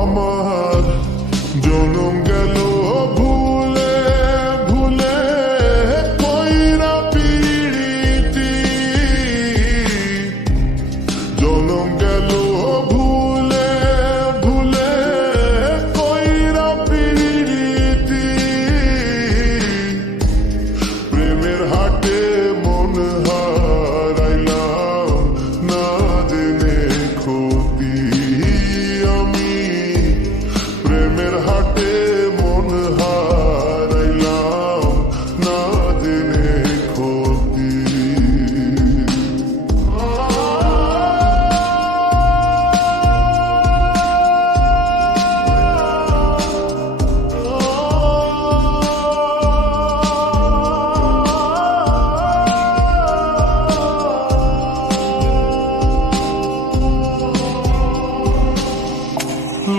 আমার জনম গেল ভুলে ভুলে কইরা পিরিতি, জনম গেল ভুলে ভুলে কইরা পিরিতি, প্রেমের হাটে মন হারাইলাম না জেনে ক্ষতি, প্রেমের হাটে মন হারাইলাম না জেনে ক্ষতি।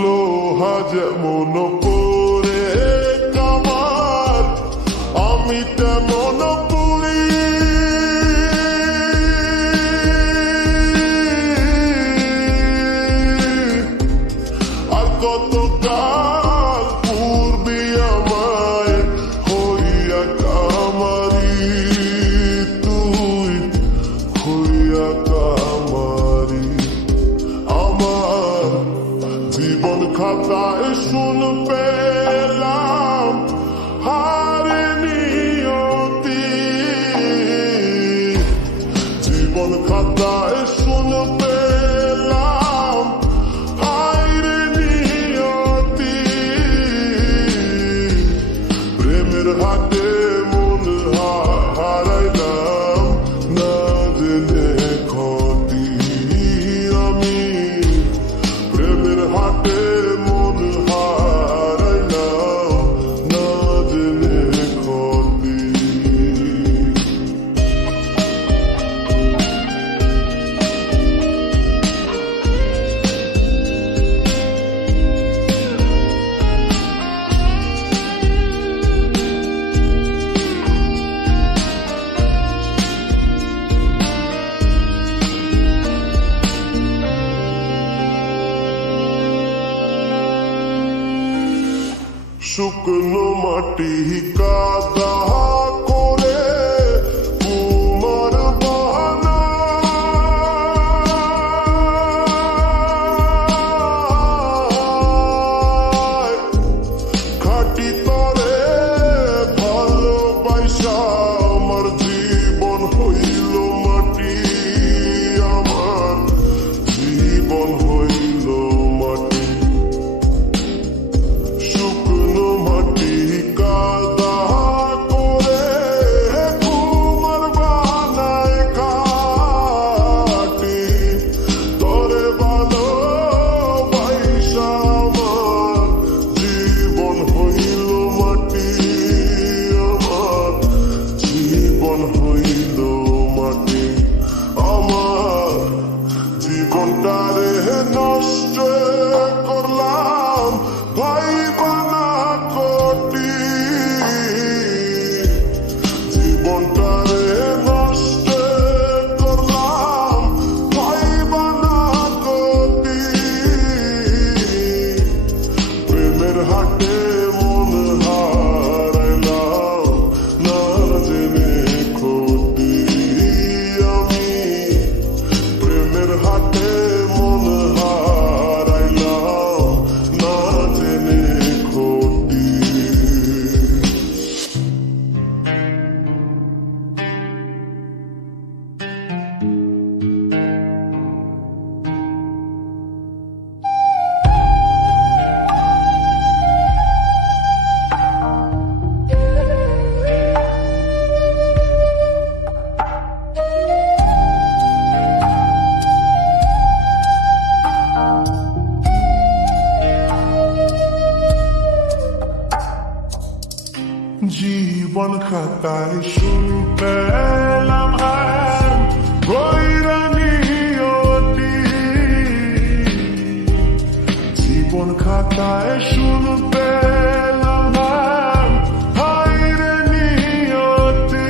লোহা যেমন পরে কামার, আমি তেমন পুরি, আর কত কাল পূর্বে আমায় হইয়া কামারি, তুই হইয়া কামারি। আমার জীবন খাতায় শুন পেলাম হারে নিয়তি, জীবন খাতায় শুন পেলাম হারে নিয়তি, প্রেমের হাতে মন হারাইলাম না জেনে ক্ষতি, আমি প্রেমের হাটে মন হারাইলাম না জেনে ক্ষতি। শুকনো মাটি কাদা করে তোমার বাহানা, খাটি তরে ভালোবাসা আমার জীবন হইল মাটি, আমার জীবন হইল মাটি। শুকনো মাটি কাদা করে তোমার বানায় খাটি, তরে ভালোবাসা আমার জীবন হইল মাটি, আমার জীবন হইল মাটি। আমার জীবনটারে নষ্ট করলাম ভাই বানা কোটি, জীবনটারে নষ্ট করলাম ভাই বানা কোটি, প্রেমের হাটে মন হারাইলাম না জেনে ক্ষতি, আমি প্রেমের হাটে মন হারাইলাম না জেনে ক্ষতি। জীবন খাতায় শুন পেলাম কইরা নিয়তি, খাতায় শুনতে পেলাম হায়রে নিয়তি,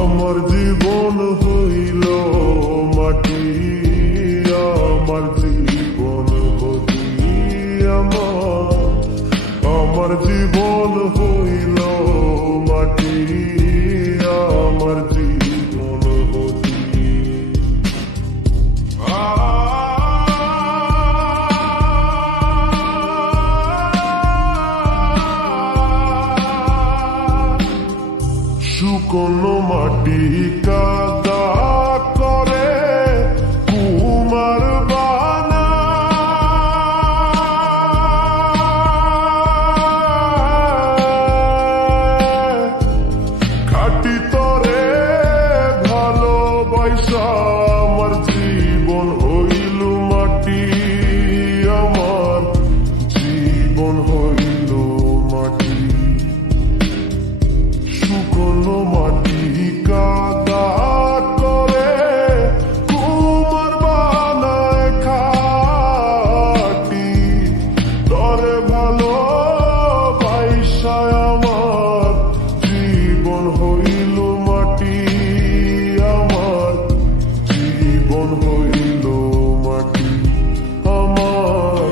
আমার জীবন হইল মাটি, আমার জীবন হতি আমার জীবন হইল মাটি, আমার জীবন হতি। শুকনো মাটি কাদা করে কুমার বানা, খাটি তরে ভালোবাসা আমার জীবন হইল মাটি, আমার জীবন হইল মাটি। শুকনো মাটি কাদা করে কুমার বানায় খাটি, তরে ভালো বাইসায় আমার জীবন হইল মাটি, আমার জীবন হইল মাটি। আমার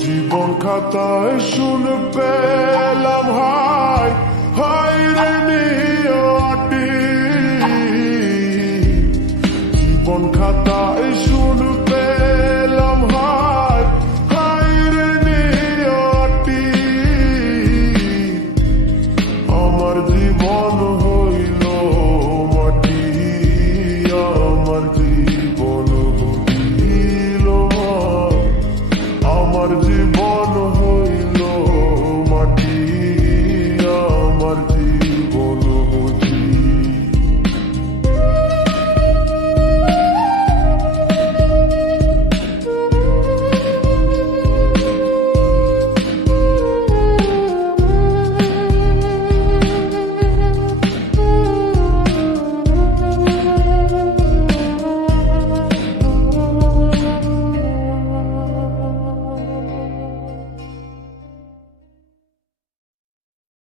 জীবন খাতায় শুনে পেলাম হায়রে নিয়তি, জীবন খাতায় শুনে